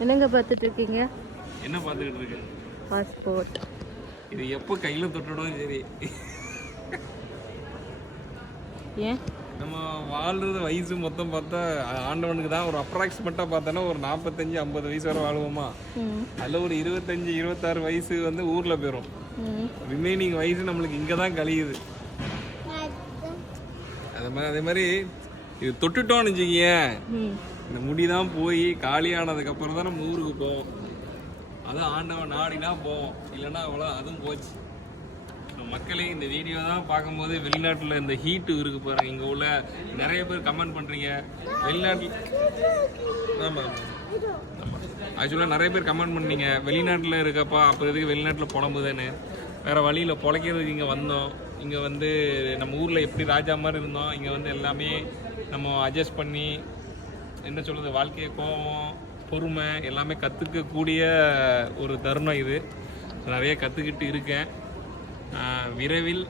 என்னங்க பார்த்துட்டு இருக்கீங்க என்ன பார்த்துக்கிட்டு இருக்கு பாஸ்போர்ட் இது எப்போ கையில் தொட்டுடும் சரி. ஏன்? நம்ம வாழ்றது வயசு மொத்தம் பார்த்தா ஆண்டவனுக்கு தான் ஒரு அப்ராக்சிமேட்டாக பார்த்தோன்னா ஒரு நாற்பத்தஞ்சு ஐம்பது வயசு வரை வாழுவோமா? ம். அதில் ஒரு இருபத்தஞ்சு இருபத்தாறு வயசு வந்து ஊரில் போயிடும் ம். ரிமைனிங் வயசு நம்மளுக்கு இங்கே தான் கழியுது. அது மாதிரி அதே மாதிரி இது தொட்டுட்டோம்னு வச்சுக்கேன் ம். இந்த முடி தான் போய் காலியானதுக்கு அப்புறம் தான் நம்ம ஊருக்கு போவோம். அதான் ஆண்டவன் நாடினா போவோம். இல்லைன்னா அவ்வளோ அதுவும் போச்சு. மக்களே இந்த வீடியோ தான் பார்க்கும்போது வெளிநாட்டில் இந்த ஹீட்டு இருக்கு பாருங்க. இங்கே உள்ள நிறைய பேர் கமெண்ட் பண்ணுறீங்க வெளிநாட்டில் ஆமாம் ஆமாம் ஆக்சுவலாக நிறைய பேர் கமெண்ட் பண்ணீங்க. வெளிநாட்டில் இருக்கப்பா அப்புறம் எதுக்கு வெளிநாட்டில் புலம்புதுன்னு? வேறு வழியில் பொழைக்கிறதுக்கு இங்கே வந்தோம். இங்கே வந்து நம்ம ஊரில் எப்படி ராஜா மாதிரி இருந்தோம். இங்கே வந்து எல்லாமே நம்ம அட்ஜஸ்ட் பண்ணி என்ன சொல்கிறது வாழ்க்கையை கோபம் பொறுமை எல்லாமே கற்றுக்கக்கூடிய ஒரு தருணம் இது. நிறைய கற்றுக்கிட்டு இருக்கேன். விரைவில்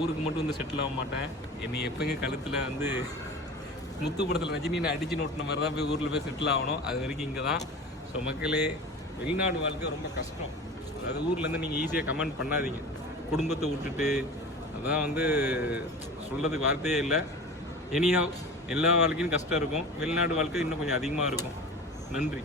ஊருக்கு மட்டும் வந்து செட்டில் ஆக மாட்டேன். என்னை எப்போங்க கழுத்தில் வந்து முத்து படத்தில் ரஜினி நான் அடிச்சு நோட்டின மாதிரி தான் போய் ஊரில் போய் செட்டில் ஆகணும். அது வரைக்கும் இங்கே தான் ஸோ மக்களே வெளிநாடு வாழ்க்கை ரொம்ப கஷ்டம். அதாவது ஊர்லேருந்து நீங்கள் ஈஸியாக கமெண்ட் பண்ணாதீங்க. குடும்பத்தை விட்டுட்டு அதான் வந்து சொல்கிறதுக்கு வார்த்தையே இல்லை. எனிஹாவ் எல்லா வாழ்க்கையும் கஷ்டம் இருக்கும். வெளிநாடு வாழ்க்கை இன்னும் கொஞ்சம் அதிகமாக இருக்கும். நன்றி.